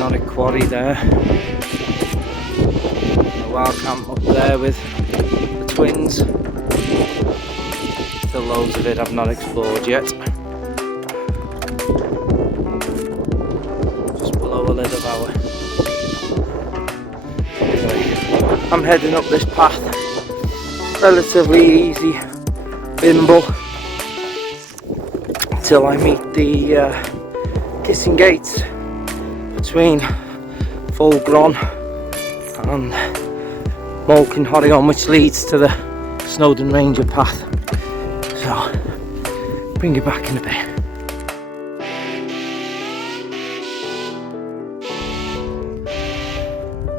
Nordic quarry there. A wild camp up there with the twins. Still loads of it I've not explored yet. Just below a little hour. Anyway, I'm heading up this path. Relatively easy bimble till I meet the kissing gates between Folgron and Moel Cynghorion, which leads to the Snowdonia Ranger path. So, bring you back in a bit.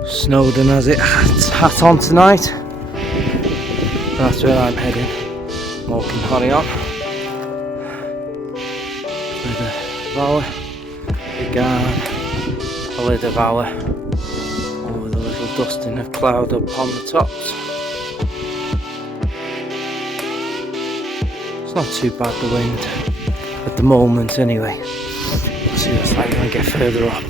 Snowdon has its hat on tonight. That's where I'm heading. Moel Cynghorion. With a Vower began a little Vower over the little dusting of cloud up on the tops. It's not too bad, the wind at the moment anyway. We'll see what it's like when I get further up.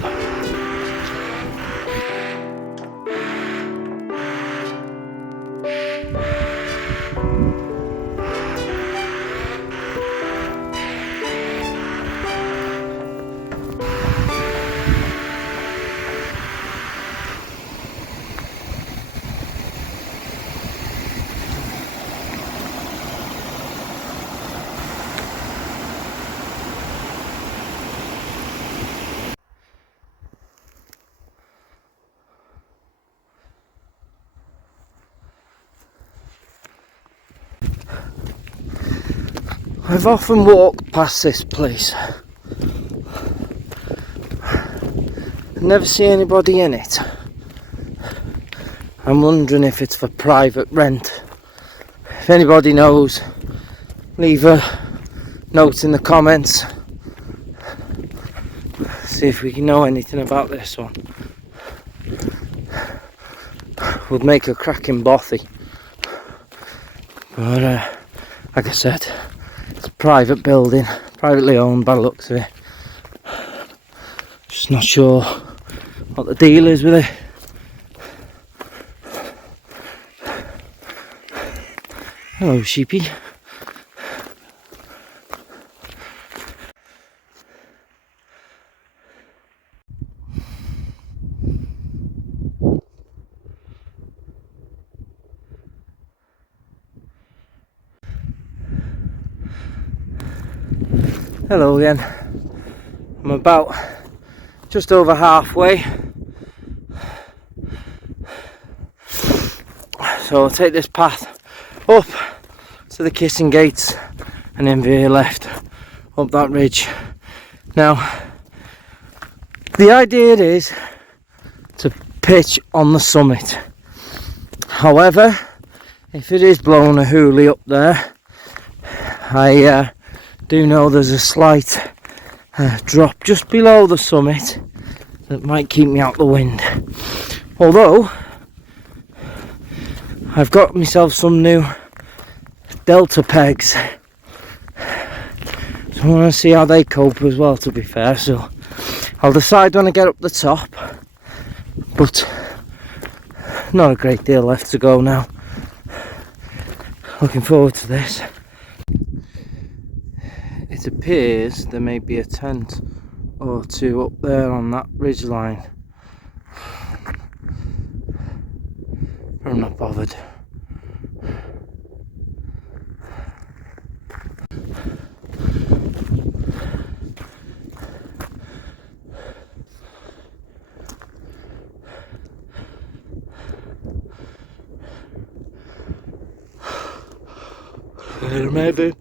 I've often walked past this place. Never see anybody in it. I'm wondering if it's for private rent. If anybody knows, leave a note in the comments. See if we can know anything about this one. Would make a cracking bothy. But like I said, it's a private building, privately owned by the looks of it. Just not sure what the deal is with it. Hello, sheepy. Hello again. I'm about just over halfway. So I'll take this path up to the kissing gates and then veer left up that ridge. Now, the idea is to pitch on the summit. However, if it is blowing a hoolie up there, I do know there's a slight drop just below the summit that might keep me out the wind. Although I've got myself some new delta pegs, so I want to see how they cope as well, to be fair. So I'll decide when I get up the top, but not a great deal left to go now. Looking forward to this. It appears there may be a tent or two up there on that ridge line, but I'm not bothered. Maybe.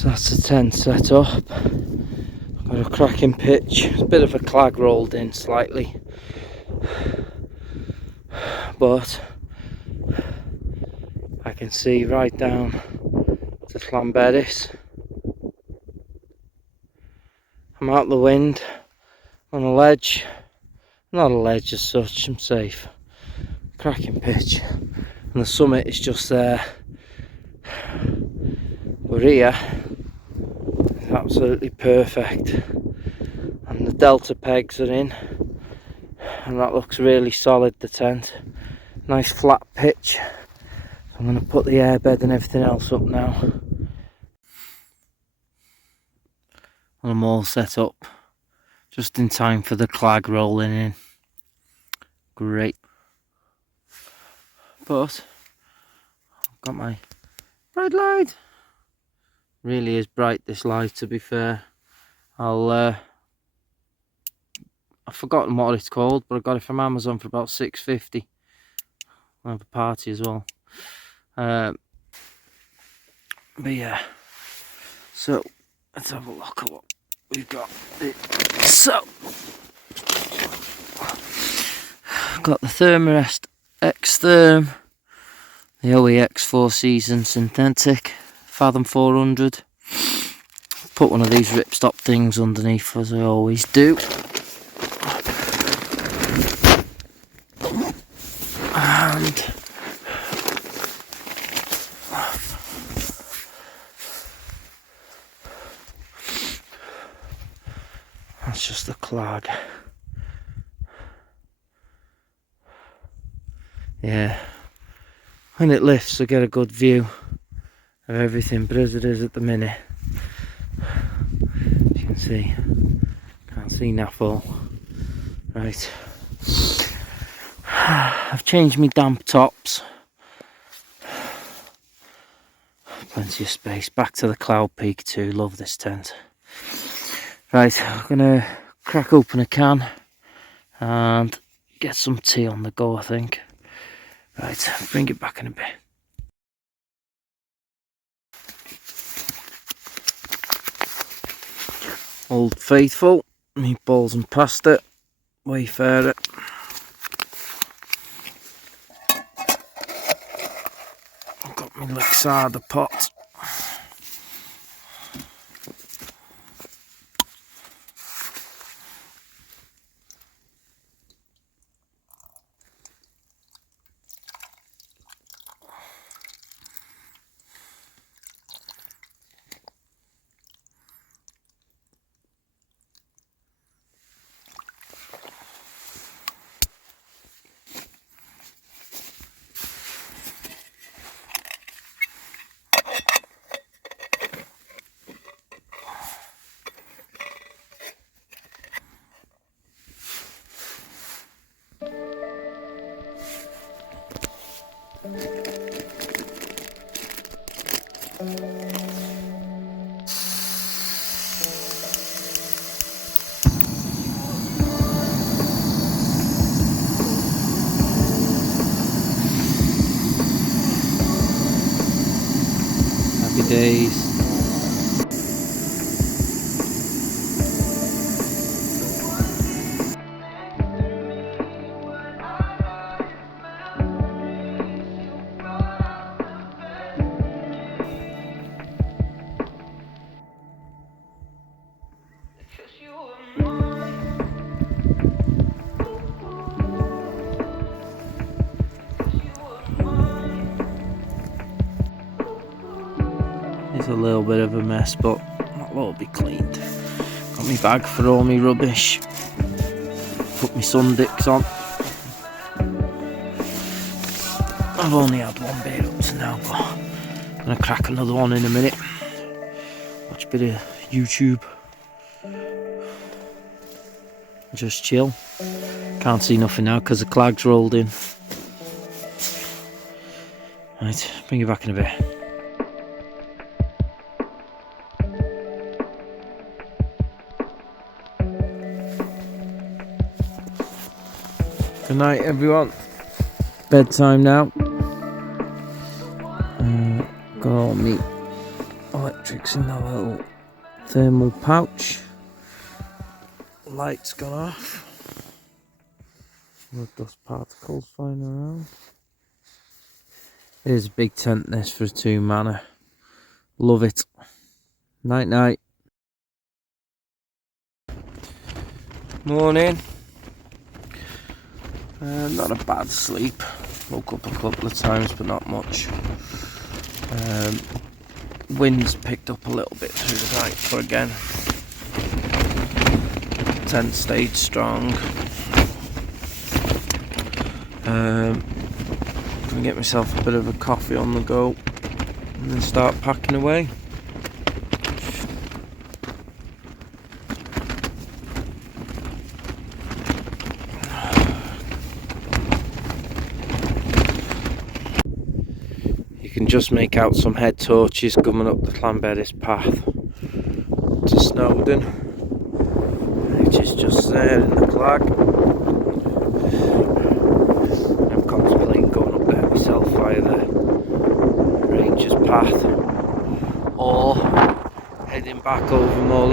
So that's the tent set up. Got a cracking pitch. It's a bit of a clag rolled in slightly, but I can see right down to Llanberis. I'm out the wind on a ledge. Not a ledge as such, I'm safe. Cracking pitch. And the summit is just there. We're here. It's absolutely perfect. And the delta pegs are in. And that looks really solid, the tent. Nice flat pitch. So I'm going to put the airbed and everything else up now. And I'm all set up. Just in time for the clag rolling in. Great. But I've got my bright light. Really is bright, this light, to be fair. I've forgotten what it's called, but I got it from Amazon for about £6.50. I have a party as well. But yeah, so let's have a look at what we've got. So got the Thermarest X-Therm, the OEX 4-season synthetic, Fathom 400. Put one of these ripstop things underneath, as I always do. And that's just the clag. Yeah, when it lifts I get a good view of everything, but as it is at the minute, as you can see, can't see naffle. Right, I've changed my damp tops. Plenty of space. Back to the cloud peak too. Love this tent. Right, I'm gonna crack open a can and get some tea on the go, I think. Right, bring it back in a bit. Old Faithful, meatballs and pasta, Wayfarer. I've got my Lexada pot. Happy days. It's a little bit of a mess, but that will be cleaned. Got my bag for all my rubbish. Put my Sundicks on. I've only had one beer up to now, but I'm gonna crack another one in a minute. Watch a bit of YouTube. Just chill. Can't see nothing now because the clag's rolled in. Right, bring you back in a bit. Good night, everyone. Bedtime now. Got all my electrics fixing the little thermal pouch. The light's gone off. No dust particles flying around. It is a big tent this for a 2-manner. Love it. Night night. Morning. Not a bad sleep. Woke up a couple of times but not much. Wind's picked up a little bit through the night, but again, tent stayed strong. Gonna get myself a bit of a coffee on the go and then start packing away. You can just make out some head torches coming up the Llanberis path to Snowdon, which is just there in the clag. I'm contemplating going up there myself via the Ranger's path or heading back over Moel.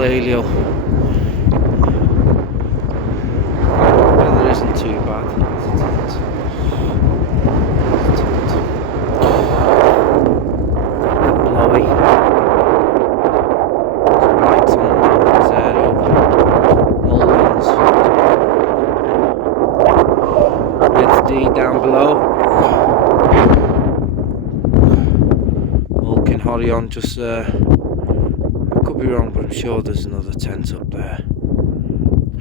Weather isn't too bad. Down below, Moel Cynghorion just there. I could be wrong, but I'm sure there's another tent up there.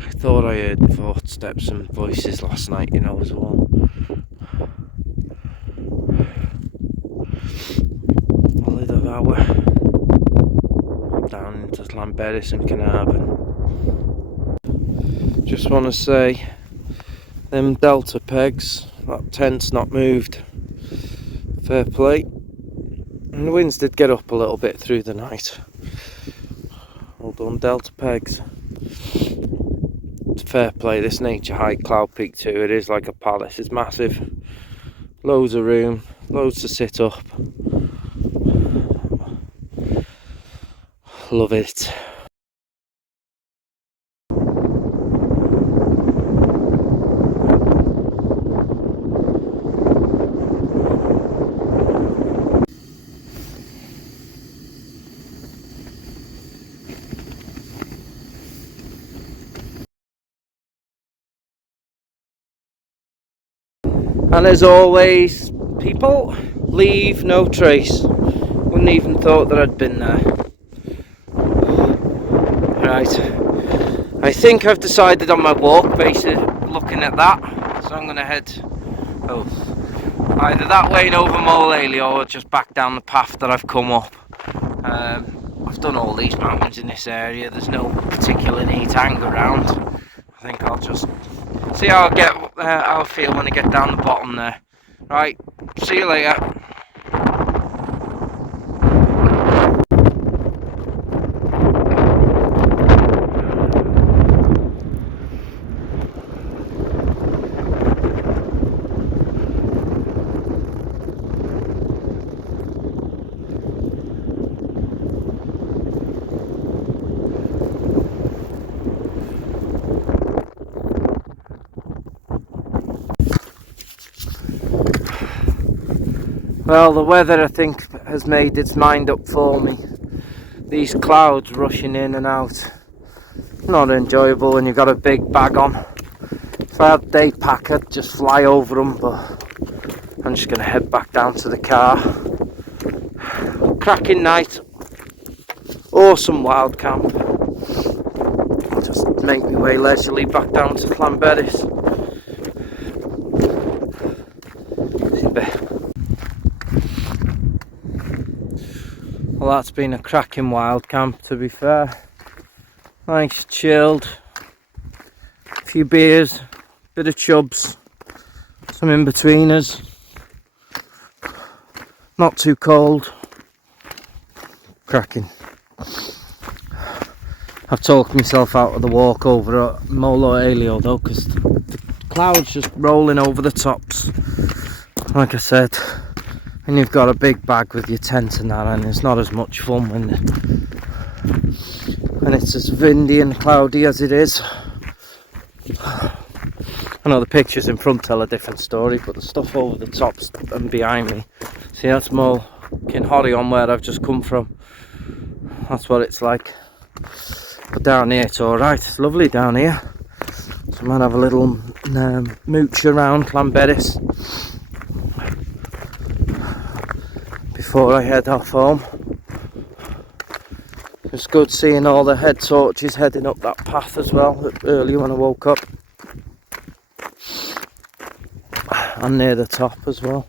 I thought I heard footsteps and voices last night, you know, as well. Only the hour down into Llanberis and Carnarvon. Just want to say, them delta pegs, that tent's not moved. Fair play. And the winds did get up a little bit through the night. Well done, delta pegs. It's fair play, this nature hike Cloud Peak 2, it is like a palace. It's massive. Loads of room, loads to sit up. Love it. And as always, people, leave no trace. Wouldn't even thought that I'd been there. Right, I think I've decided on my walk basically looking at that. So I'm going to head either that way and over Moel or just back down the path that I've come up. I've done all these mountains in this area. There's no particular need to hang around. I think I'll just see how I feel when I get down the bottom there. Right, see you later. Well, the weather I think has made its mind up for me. These clouds rushing in and out, not enjoyable when you've got a big bag on. If I had day pack I'd just fly over them, but I'm just going to head back down to the car. Cracking night, awesome wild camp. I'll just make my way leisurely back down to Llanberis. Well, that's been a cracking wild camp, to be fair. Nice, chilled, a few beers, bit of chubs, some in-betweeners, not too cold, cracking. I've talked myself out of the walk over at Moel though, because the clouds just rolling over the tops. Like I said, and you've got a big bag with your tent and that, and it's not as much fun when and it's as windy and cloudy as it is. I know the pictures in front tell a different story, but the stuff over the tops and behind me, see, that's Moel Cynghorion, where I've just come from. That's what it's like. But down here it's alright, it's lovely down here. So I might have a little mooch around Llanberis before I head off home. It's good seeing all the head torches heading up that path as well, earlier when I woke up. And near the top as well.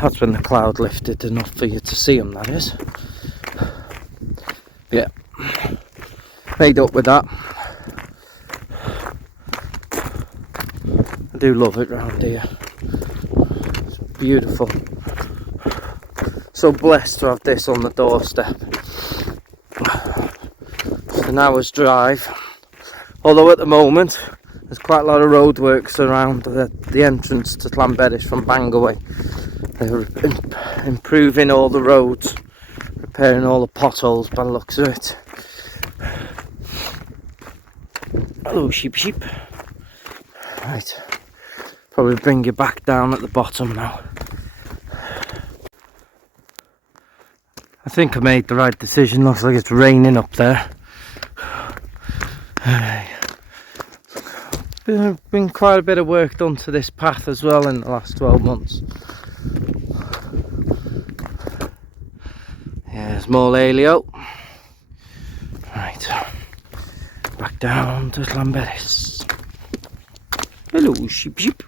That's when the cloud lifted enough for you to see them, that is. Yeah, made up with that. I do love it round here. It's beautiful. So blessed to have this on the doorstep. It's an hour's drive. Although at the moment there's quite a lot of roadworks around the entrance to Llanberis from Bangor. They're improving all the roads, repairing all the potholes by the looks of it. Hello sheep. Right, probably bring you back down at the bottom now. I think I made the right decision. Looks like it's raining up there. Been quite a bit of work done to this path as well in the last 12 months. There's more Lelio. Right, back down to Llanberis. Hello sheep.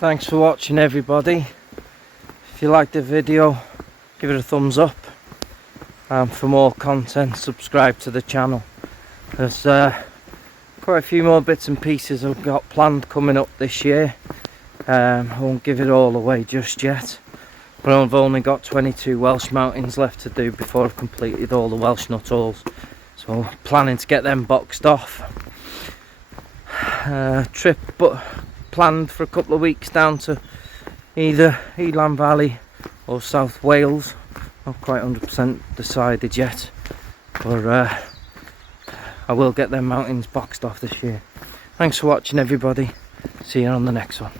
Thanks for watching, everybody. If you liked the video, give it a thumbs up, and for more content subscribe to the channel. There's quite a few more bits and pieces I've got planned coming up this year. I won't give it all away just yet, but I've only got 22 Welsh mountains left to do before I've completed all the Welsh nut halls, so planning to get them boxed off. Trip but planned for a couple of weeks down to either Elan Valley or South Wales. Not quite 100% decided yet, but I will get them mountains boxed off this year. Thanks for watching, everybody. See you on the next one.